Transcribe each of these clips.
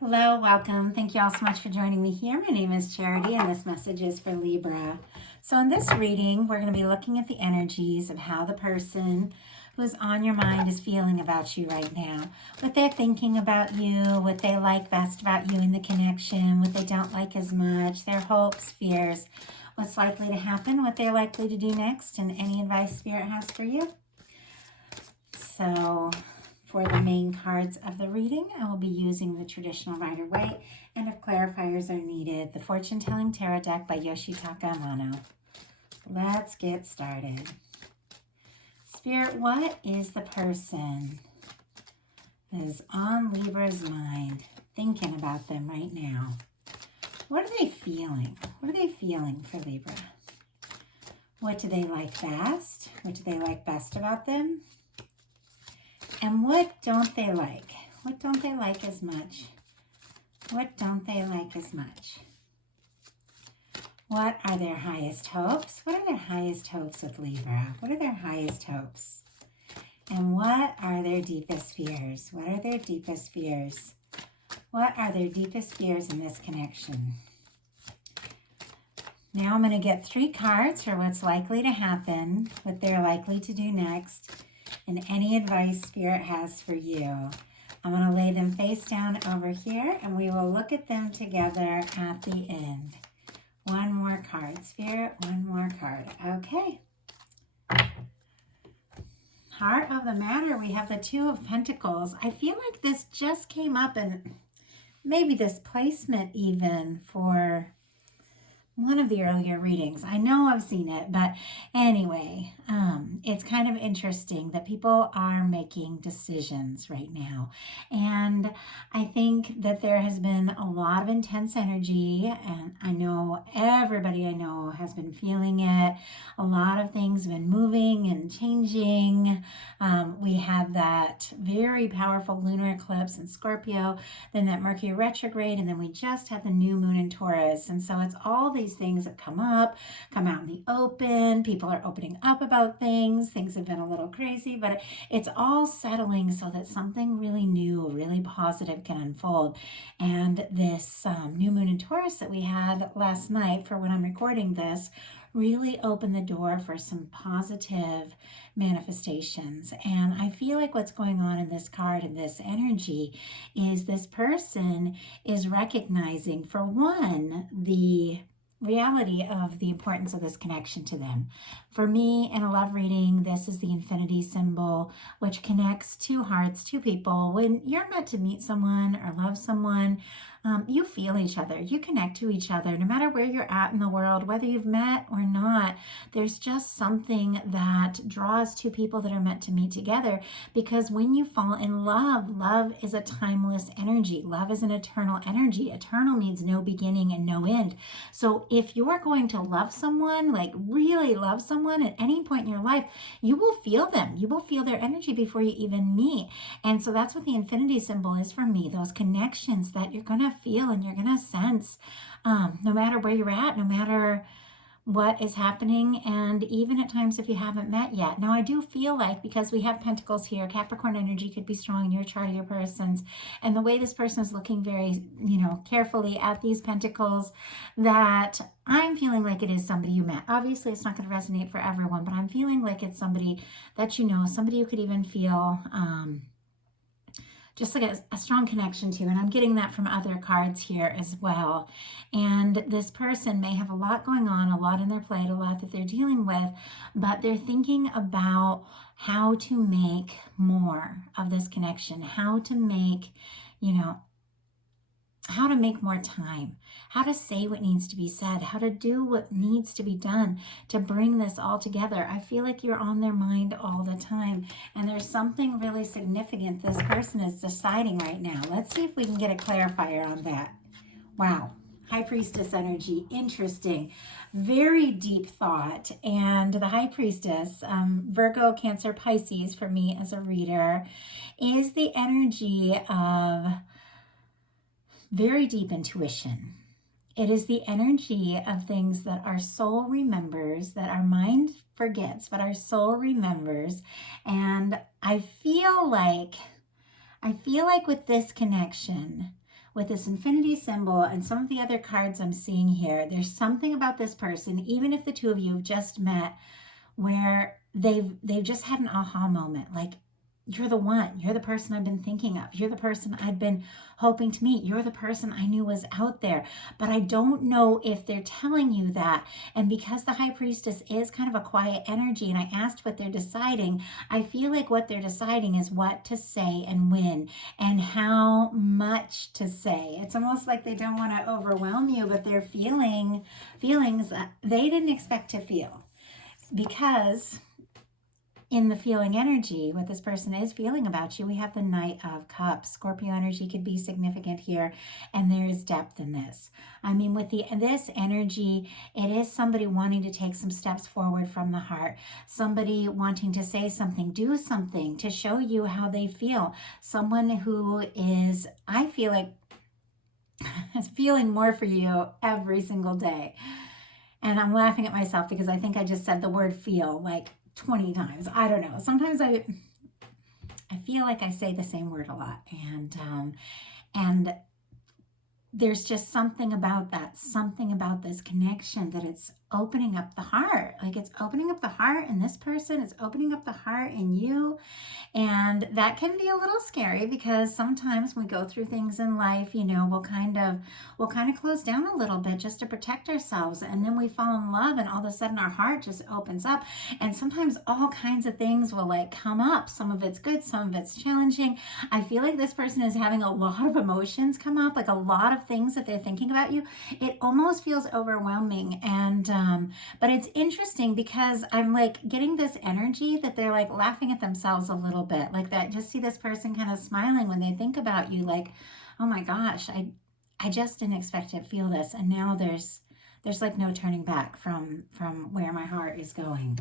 Hello, welcome. Thank you all so much for joining me here. My name is Charity, and this message is for Libra. So, in this reading, we're going to be looking at the energies of how the person who's on your mind is feeling about you right now. What they're thinking about you, what they like best about you in the connection, what they don't like as much, their hopes, fears, what's likely to happen, what they're likely to do next, and any advice Spirit has for you. So, for the main cards of the reading, I will be using the traditional Rider-Waite, and if clarifiers are needed, the Fortune Telling Tarot deck by Yoshitaka Amano. Let's get started. Spirit, what is the person that is on Libra's mind, thinking about them right now? What are they feeling? What are they feeling for Libra? What do they like best? What do they like best about them? And what don't they like? What don't they like as much? What don't they like as much? What are their highest hopes? What are their highest hopes with Libra? What are their highest hopes? And what are their deepest fears? What are their deepest fears? What are their deepest fears in this connection? Now I'm going to get 3 cards for what's likely to happen, what they're likely to do next, and any advice Spirit has for you. I'm going to lay them face down over here, and we will look at them together at the end. One more card, Spirit, one more card. Okay. Heart of the matter, we have the 2 of Pentacles. I feel like this just came up, and maybe this placement even for one of the earlier readings. I know I've seen it, but anyway, it's kind of interesting that people are making decisions right now. And I think that there has been a lot of intense energy, and I know everybody I know has been feeling it. A lot of things have been moving and changing. We had that very powerful lunar eclipse in Scorpio, then that Mercury retrograde, and then we just had the new moon in Taurus. And so it's all these things have come out in the open. People are opening up about things. Things have been a little crazy, but it's all settling so that something really new, really positive can unfold. And this new moon in Taurus that we had last night, for when I'm recording this, really opened the door for some positive manifestations. And I feel like what's going on in this card and this energy is this person is recognizing, for one, the reality of the importance of this connection to them. For me, in a love reading, this is the infinity symbol, which connects 2 hearts, 2 people. When you're meant to meet someone or love someone, you feel each other, you connect to each other, no matter where you're at in the world, whether you've met or not. There's just something that draws 2 people that are meant to meet together, because when you fall in love, love is a timeless energy. Love is an eternal energy. Eternal means no beginning and no end. So if you're going to love someone, like really love someone at any point in your life, you will feel them. You will feel their energy before you even meet. And so that's what the infinity symbol is for me, those connections that you're going to feel and you're going to sense, no matter where you're at, no matter what is happening, and even at times if you haven't met yet. Now, I do feel like, because we have Pentacles here, Capricorn energy could be strong in your chart of your person's, and the way this person is looking very, carefully at these Pentacles, that I'm feeling like it is somebody you met. Obviously, it's not going to resonate for everyone, but I'm feeling like it's somebody that you know, somebody you could even feel just like a strong connection to. And I'm getting that from other cards here as well. And this person may have a lot going on, a lot in their plate, a lot that they're dealing with, but they're thinking about how to make more of this connection, how to make, how to make more time, how to say what needs to be said, how to do what needs to be done to bring this all together. I feel like you're on their mind all the time, and there's something really significant this person is deciding right now. Let's see if we can get a clarifier on that. Wow. High Priestess energy, interesting, very deep thought. And the High Priestess, Virgo, Cancer, Pisces, for me as a reader, is the energy of very deep intuition. It is the energy of things that our soul remembers, that our mind forgets, but our soul remembers. And I feel like with this connection, with this infinity symbol and some of the other cards I'm seeing here, there's something about this person, even if the two of you have just met, where they've just had an aha moment. Like, you're the one. You're the person I've been thinking of. You're the person I've been hoping to meet. You're the person I knew was out there. But I don't know if they're telling you that. And because the High Priestess is kind of a quiet energy, and I asked what they're deciding, I feel like what they're deciding is what to say and when and how much to say. It's almost like they don't want to overwhelm you, but they're feeling feelings that they didn't expect to feel. Because in the feeling energy, what this person is feeling about you, we have the Knight of Cups. Scorpio energy could be significant here, and there is depth in this. I mean, with this energy, it is somebody wanting to take some steps forward from the heart, somebody wanting to say something, do something to show you how they feel. Someone who is, I feel like, is feeling more for you every single day. And I'm laughing at myself because I think I just said the word feel like 20 times. I don't know. Sometimes I feel like I say the same word a lot. And there's just something about that, something about this connection, that it's opening up the heart. Like, it's opening up the heart in this person. It's opening up the heart in you. And that can be a little scary, because sometimes when we go through things in life, you know, we'll kind of close down a little bit just to protect ourselves. And then we fall in love, and all of a sudden our heart just opens up. And sometimes all kinds of things will like come up. Some of it's good, some of it's challenging. I feel like this person is having a lot of emotions come up, like a lot of things that they're thinking about you. It almost feels overwhelming. And but it's interesting because I'm like getting this energy that they're like laughing at themselves a little bit, like that. Just see this person kind of smiling when they think about you, like, oh my gosh, I just didn't expect to feel this, and now there's like no turning back from where my heart is going.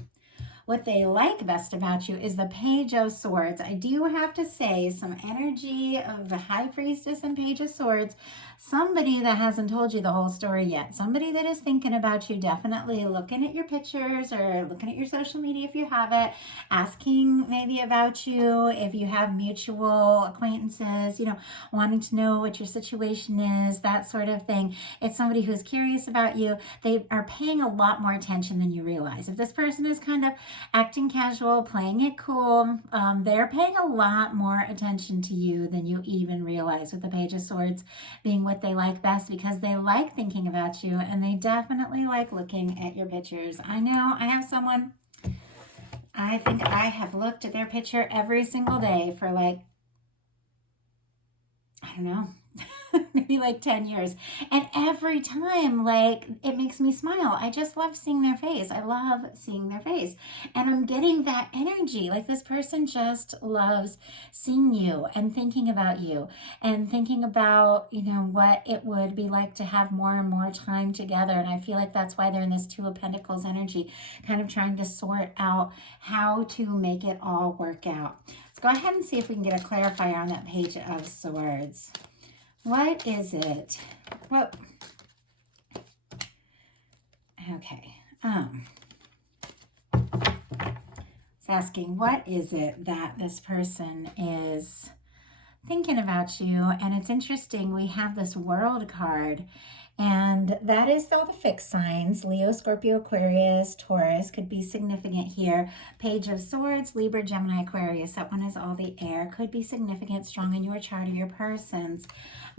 What they like best about you is the Page of Swords. I do have to say, some energy of the High Priestess and Page of Swords. Somebody that hasn't told you the whole story yet. Somebody that is thinking about you, definitely looking at your pictures or looking at your social media if you have it, asking maybe about you, if you have mutual acquaintances, you know, wanting to know what your situation is, that sort of thing. It's somebody who's curious about you. They are paying a lot more attention than you realize. If this person is kind of acting casual, playing it cool, they're paying a lot more attention to you than you even realize, with the Page of Swords being what they like best, because they like thinking about you, and they definitely like looking at your pictures. I know I have someone, I think I have looked at their picture every single day for like, I don't know, maybe like 10 years. And every time, like, it makes me smile. I just love seeing their face. I love seeing their face. And I'm getting that energy. Like, this person just loves seeing you and thinking about you and thinking about, you know, what it would be like to have more and more time together. And I feel like that's why they're in this Two of Pentacles energy, kind of trying to sort out how to make it all work out. Let's go ahead and see if we can get a clarifier on that Page of Swords. What is it? Well, okay. It's asking, what is it that this person is thinking about you? And it's interesting, we have this World card, and that is all the fixed signs. Leo, Scorpio, Aquarius, Taurus could be significant here. Page of Swords, Libra, Gemini, Aquarius. That one is all the air. Could be significant, strong in your chart or your person's.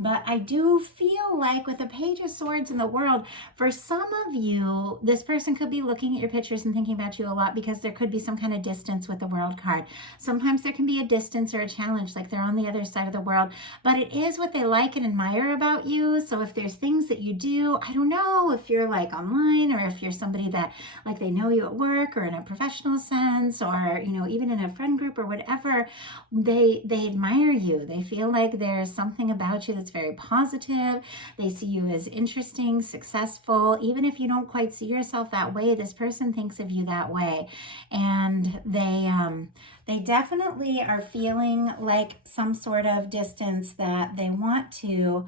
But I do feel like with the Page of Swords in the World, for some of you, this person could be looking at your pictures and thinking about you a lot, because there could be some kind of distance with the World card. Sometimes there can be a distance or a challenge, like they're on the other side of the world. But it is what they like and admire about you. So if there's things that you do, I don't know if you're like online, or if you're somebody that like they know you at work or in a professional sense, or, you know, even in a friend group or whatever, they admire you. They feel like there's something about you that's very positive. They see you as interesting, successful. Even if you don't quite see yourself that way, this person thinks of you that way. And They definitely are feeling like some sort of distance that they want to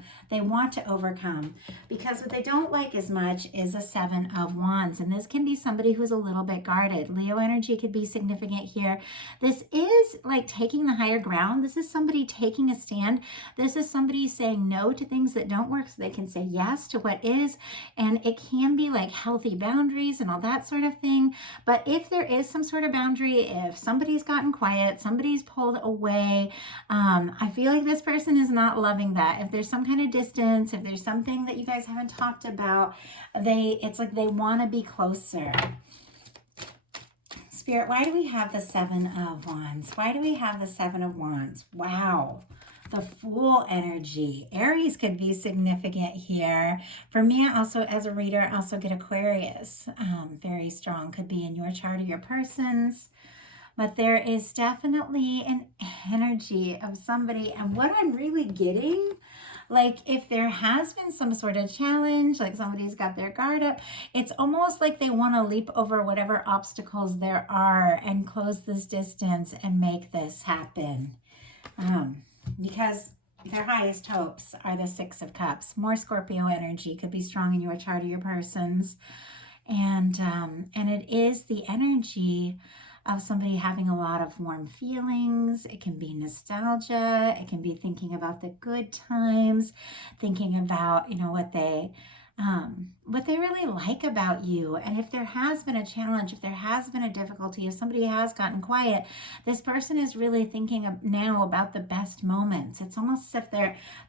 overcome, because what they don't like as much is a 7 of Wands, and this can be somebody who's a little bit guarded. Leo energy could be significant here. This is like taking the higher ground. This is somebody taking a stand. This is somebody saying no to things that don't work so they can say yes to what is, and it can be like healthy boundaries and all that sort of thing. But if there is some sort of boundary, if somebody's gotten quiet, somebody's pulled away, I feel like this person is not loving that. If there's some kind of distance, if there's something that you guys haven't talked about, it's like they want to be closer. Spirit, why do we have the 7 of Wands? Why do we have the 7 of Wands? Wow. The Fool energy. Aries could be significant here. For me, also as a reader, I also get Aquarius. Very strong. Could be in your chart or your person's. But there is definitely an energy of somebody. And what I'm really getting, like if there has been some sort of challenge, like somebody's got their guard up, it's almost like they want to leap over whatever obstacles there are and close this distance and make this happen. Because their highest hopes are the 6 of Cups. More Scorpio energy could be strong in your chart or your person's. And it is the energy of somebody having a lot of warm feelings. It can be nostalgia. It can be thinking about the good times, thinking about, what they really like about you. And if there has been a challenge, if there has been a difficulty, if somebody has gotten quiet, this person is really thinking now about the best moments. It's almost as if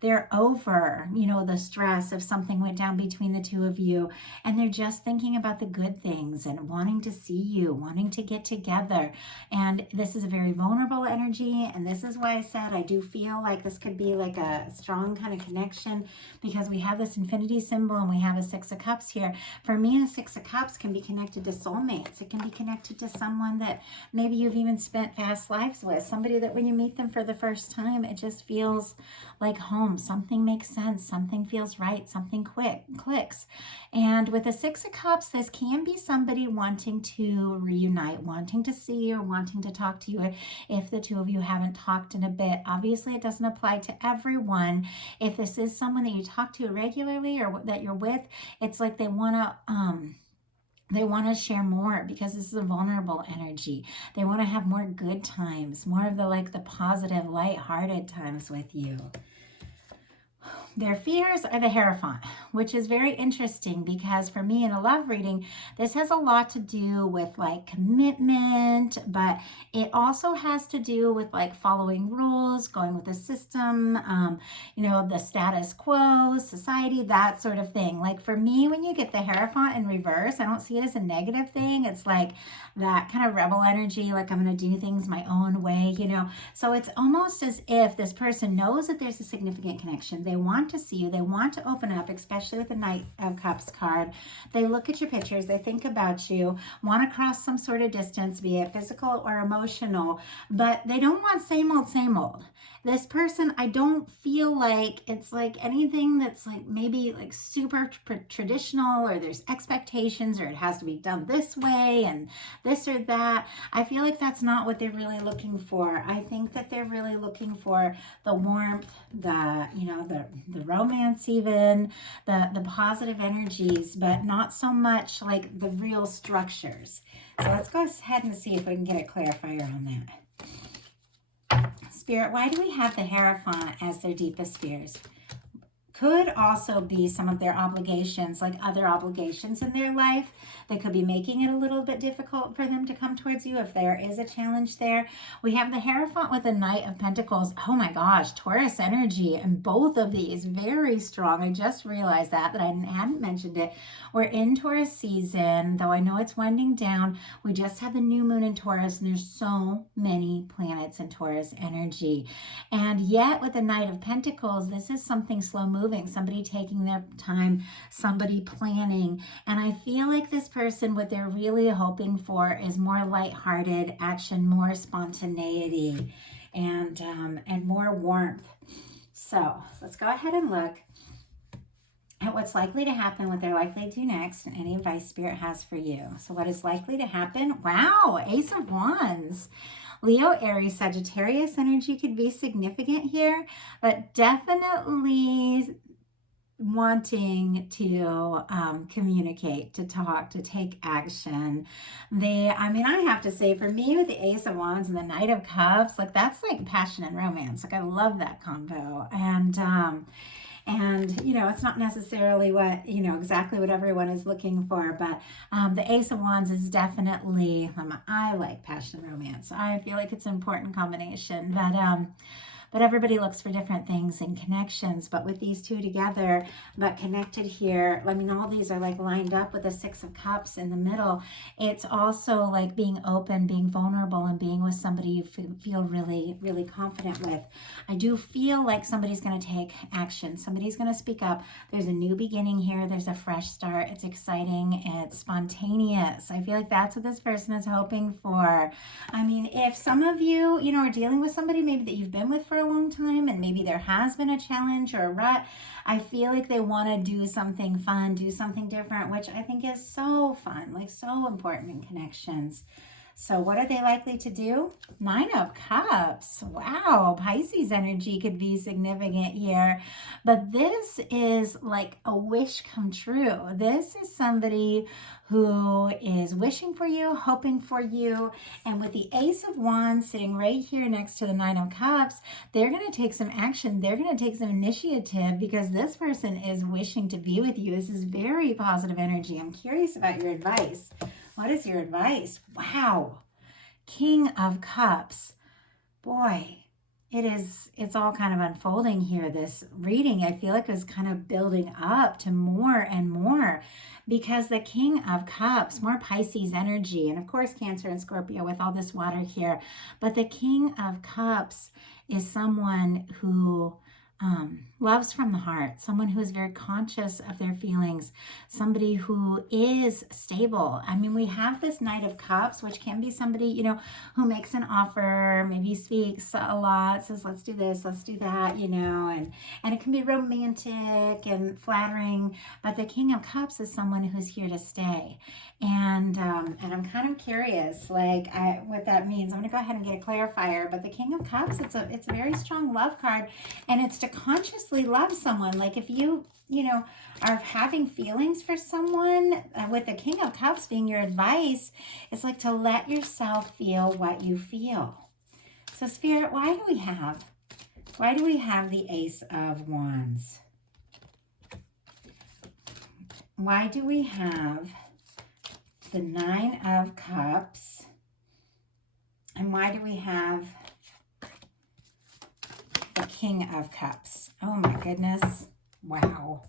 they're over, the stress if something went down between the two of you, and they're just thinking about the good things and wanting to see you, wanting to get together. And this is a very vulnerable energy, and this is why I said I do feel like this could be like a strong kind of connection, because we have this infinity symbol and we have a 6 of Cups here. For me, a 6 of Cups can be connected to soulmates. It can be connected to someone that maybe you've even spent past lives with. Somebody that when you meet them for the first time, it just feels like home. Something makes sense. Something feels right. Something clicks. And with a 6 of Cups, this can be somebody wanting to reunite, wanting to see you, or wanting to talk to you if the two of you haven't talked in a bit. Obviously, it doesn't apply to everyone. If this is someone that you talk to regularly or that you're with, it's like they want to share more, because this is a vulnerable energy. They want to have more good times, more of the positive, light-hearted times with you. Their fears are the Hierophant, which is very interesting because for me in a love reading, this has a lot to do with commitment, but it also has to do with following rules, going with the system, the status quo, society, that sort of thing. For me, when you get the Hierophant in reverse, I don't see it as a negative thing. It's that kind of rebel energy, I'm going to do things my own way, So it's almost as if this person knows that there's a significant connection. They want to see you. They want to open up, especially with the Knight of Cups card. They look at your pictures. They think about you, want to cross some sort of distance, be it physical or emotional, but they don't want same old, same old. This person, I don't feel like it's anything that's maybe super traditional, or there's expectations, or it has to be done this way and this or that. I feel like that's not what they're really looking for. I think that they're really looking for the warmth, the romance, even the positive energies, but not so much the real structures. So let's go ahead and see if we can get a clarifier on that. Spirit, why do we have the Hierophant as their deepest fears? Could also be some of their obligations, other obligations in their life. They could be making it a little bit difficult for them to come towards you if there is a challenge there. We have the Hierophant with the Knight of Pentacles. Oh my gosh, Taurus energy, and both of these very strong. I just realized that I hadn't mentioned it. We're in Taurus season, though I know it's winding down. We just had the new moon in Taurus, and there's so many planets in Taurus energy. And yet with the Knight of Pentacles, this is something slow moving, somebody taking their time, somebody planning. And I feel like this person, what they're really hoping for is more lighthearted action, more spontaneity, and more warmth. So let's go ahead and look at what's likely to happen, what they're likely to do next, and any advice Spirit has for you. So what is likely to happen? Wow, Ace of Wands. Leo, Aries, Sagittarius energy could be significant here, but definitely wanting to communicate, to talk, to take action. I have to say, for me, with the Ace of Wands and the Knight of Cups, like that's like passion and romance. Like I love that combo. And it's not necessarily what, exactly what everyone is looking for, but the Ace of Wands is definitely, I like passion and romance. I feel like it's an important combination, but everybody looks for different things and connections. But with these two together, but connected here, all these are like lined up with the Six of Cups in the middle. It's also like being open, being vulnerable, and being with somebody you feel really, really confident with. I do feel like somebody's going to take action. Somebody's going to speak up. There's a new beginning here. There's a fresh start. It's exciting. It's spontaneous. I feel like that's what this person is hoping for. If some of you, are dealing with somebody maybe that you've been with for a long time, and maybe there has been a challenge or a rut, I feel like they want to do something fun, do something different, which I think is so fun, like so important in connections. So what are they likely to do? Nine of Cups. Wow, Pisces energy could be significant here. But this is like a wish come true. This is somebody who is wishing for you, hoping for you. And with the Ace of Wands sitting right here next to the Nine of Cups, they're going to take some action. They're going to take some initiative because this person is wishing to be with you. This is very positive energy. I'm curious about your advice. What is your advice? Wow. King of Cups. Boy, it's all kind of unfolding here. This reading, I feel like it was kind of building up to more and more because the King of Cups, more Pisces energy, and of course Cancer and Scorpio with all this water here. But the King of Cups is someone who loves from the heart, someone who is very conscious of their feelings, somebody who is stable. We have this Knight of Cups, which can be somebody, who makes an offer, maybe speaks a lot, says, let's do this, let's do that, and it can be romantic and flattering, but the King of Cups is someone who's here to stay. And I'm kind of curious, what that means. I'm going to go ahead and get a clarifier, but the King of Cups, it's a very strong love card, and it's to consciously love someone. Like if you are having feelings for someone, with the King of Cups being your advice, it's like to let yourself feel what you feel. So Spirit, why do we have the Ace of Wands? Why do we have the Nine of Cups? And why do we have the King of Cups? Oh my goodness. Wow.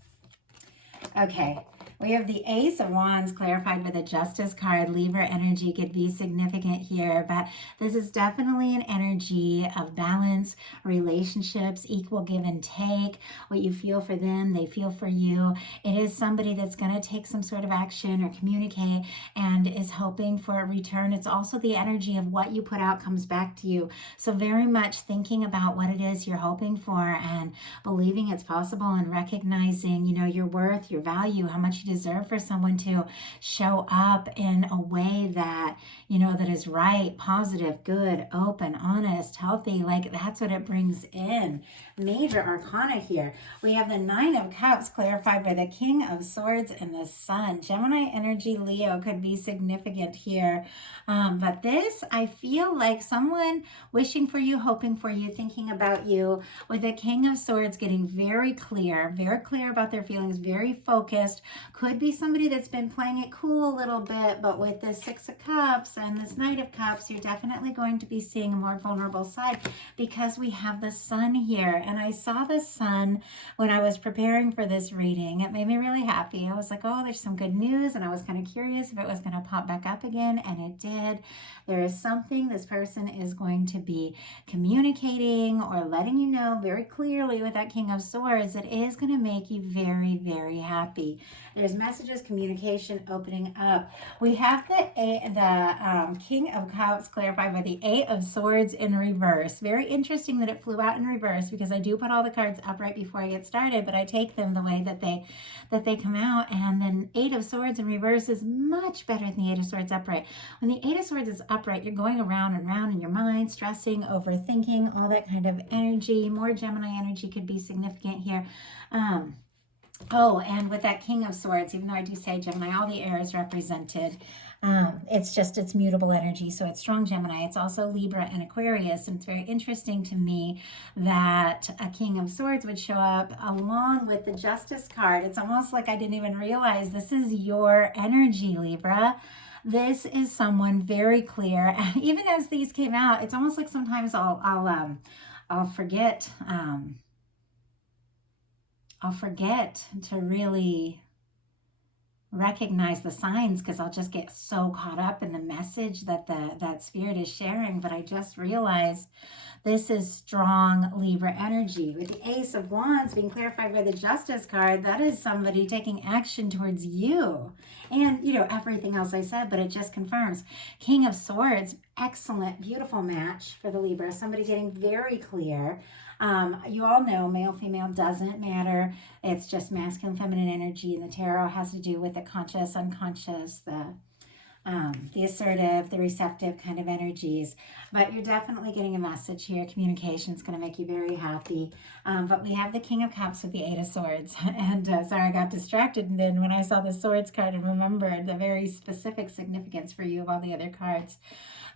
Okay. We have the Ace of Wands clarified with a Justice card. Libra energy could be significant here, but this is definitely an energy of balance, relationships, equal give and take. What you feel for them, they feel for you. It is somebody that's going to take some sort of action or communicate and is hoping for a return. It's also the energy of what you put out comes back to you. So very much thinking about what it is you're hoping for and believing it's possible and recognizing, your worth, your value, how much you deserve for someone to show up in a way that, that is right, positive, good, open, honest, healthy. Like that's what it brings in. Major arcana here. We have the Nine of Cups clarified by the King of Swords and the Sun. Gemini energy, Leo could be significant here. But this, I feel like someone wishing for you, hoping for you, thinking about you, with the King of Swords getting very clear about their feelings, very focused. Could be somebody that's been playing it cool a little bit, but with this Six of Cups and this Knight of Cups, you're definitely going to be seeing a more vulnerable side because we have the Sun here. And I saw the Sun when I was preparing for this reading. It made me really happy. I was like, oh, there's some good news. And I was kind of curious if it was going to pop back up again. And it did. There is something this person is going to be communicating or letting you know very clearly with that King of Swords that is going to make you very, very happy. There's messages, communication opening up. We have the King of Cups clarified by the Eight of Swords in reverse. Very interesting that it flew out in reverse, because I do put all the cards up right before I get started, but I take them the way that they come out. And then Eight of Swords in reverse is much better than the Eight of Swords upright. When the Eight of Swords is upright, you're going around and around in your mind, stressing, overthinking, all that kind of energy. More Gemini energy could be significant here. Oh, and with that King of Swords, even though I do say Gemini, all the air is represented. It's mutable energy, so it's strong Gemini. It's also Libra and Aquarius, and it's very interesting to me that a King of Swords would show up along with the Justice card. It's almost like I didn't even realize this is your energy, Libra. This is someone very clear. And even as these came out, it's almost like sometimes I'll forget. I'll forget to really recognize the signs, because I'll just get so caught up in the message that that spirit is sharing. But I just realized this is strong Libra energy. With the Ace of Wands being clarified by the Justice card, that is somebody taking action towards you. And, everything else I said, but it just confirms. King of Swords, excellent, beautiful match for the Libra. Somebody getting very clear. You all know male, female doesn't matter. It's just masculine, feminine energy. And the tarot has to do with the conscious, unconscious, the assertive, the receptive kind of energies. But you're definitely getting a message here. Communication is going to make you very happy. But we have the King of Cups with the Eight of Swords. And sorry, I got distracted. And then when I saw the Swords card and remembered the very specific significance for you of all the other cards.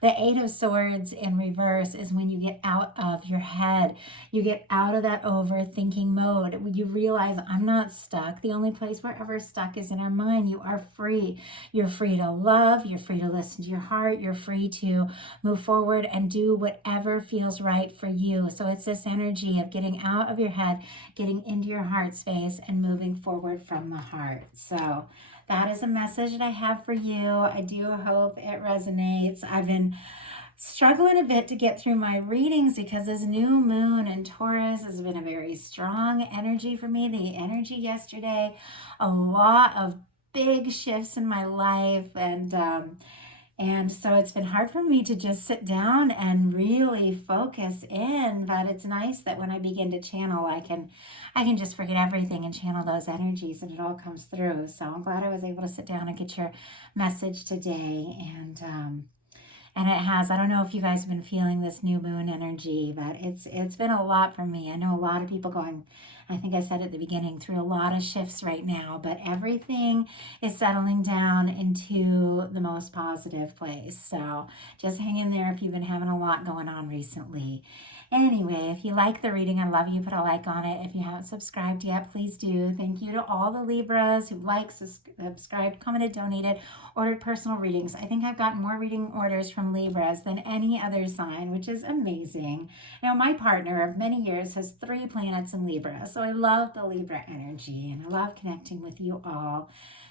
The Eight of Swords in reverse is when you get out of your head. You get out of that overthinking mode. When you realize, I'm not stuck. The only place we're ever stuck is in our mind. You are free. You're free to love. You're free to listen to your heart. You're free to move forward and do whatever feels right for you. So it's this energy of getting out of your head, getting into your heart space, and moving forward from the heart. So that is a message that I have for you. I do hope it resonates. I've been struggling a bit to get through my readings because this new moon in Taurus has been a very strong energy for me. The energy yesterday, a lot of big shifts in my life, and so it's been hard for me to just sit down and really focus in. But it's nice that when I begin to channel, I can just forget everything and channel those energies, and it all comes through. So I'm glad I was able to sit down and get your message today. And it has, I don't know if you guys have been feeling this new moon energy, but it's been a lot for me. I know a lot of people going, I think I said at the beginning, through a lot of shifts right now, but everything is settling down into the most positive place. So just hang in there if you've been having a lot going on recently. Anyway, if you like the reading, I love you. Put a like on it. If you haven't subscribed yet, please do. Thank you to all the Libras who liked, subscribed, commented, donated, ordered personal readings. I think I've gotten more reading orders from Libras than any other sign, which is amazing. Now, my partner of many years has 3 planets in Libra, so I love the Libra energy, and I love connecting with you all.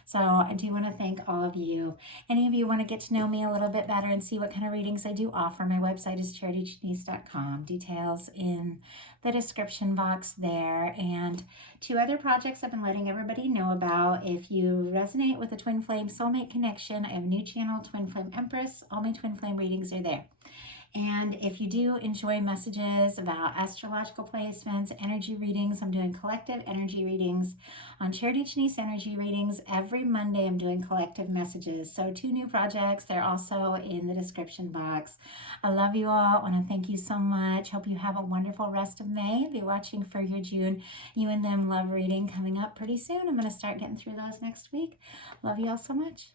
So I do want to thank all of you. Any of you want to get to know me a little bit better and see what kind of readings I do offer, my website is charityjanice.com. Details in the description box there. And 2 other projects I've been letting everybody know about. If you resonate with the Twin Flame Soulmate Connection, I have a new channel, Twin Flame Empress. All my Twin Flame readings are there. And if you do enjoy messages about astrological placements, energy readings, I'm doing collective energy readings on Charity Janice Energy Readings. Every Monday I'm doing collective messages. So 2 new projects. They're also in the description box. I love you all. I want to thank you so much. Hope you have a wonderful rest of May. Be watching for your June You and Them love reading coming up pretty soon. I'm going to start getting through those next week. Love you all so much.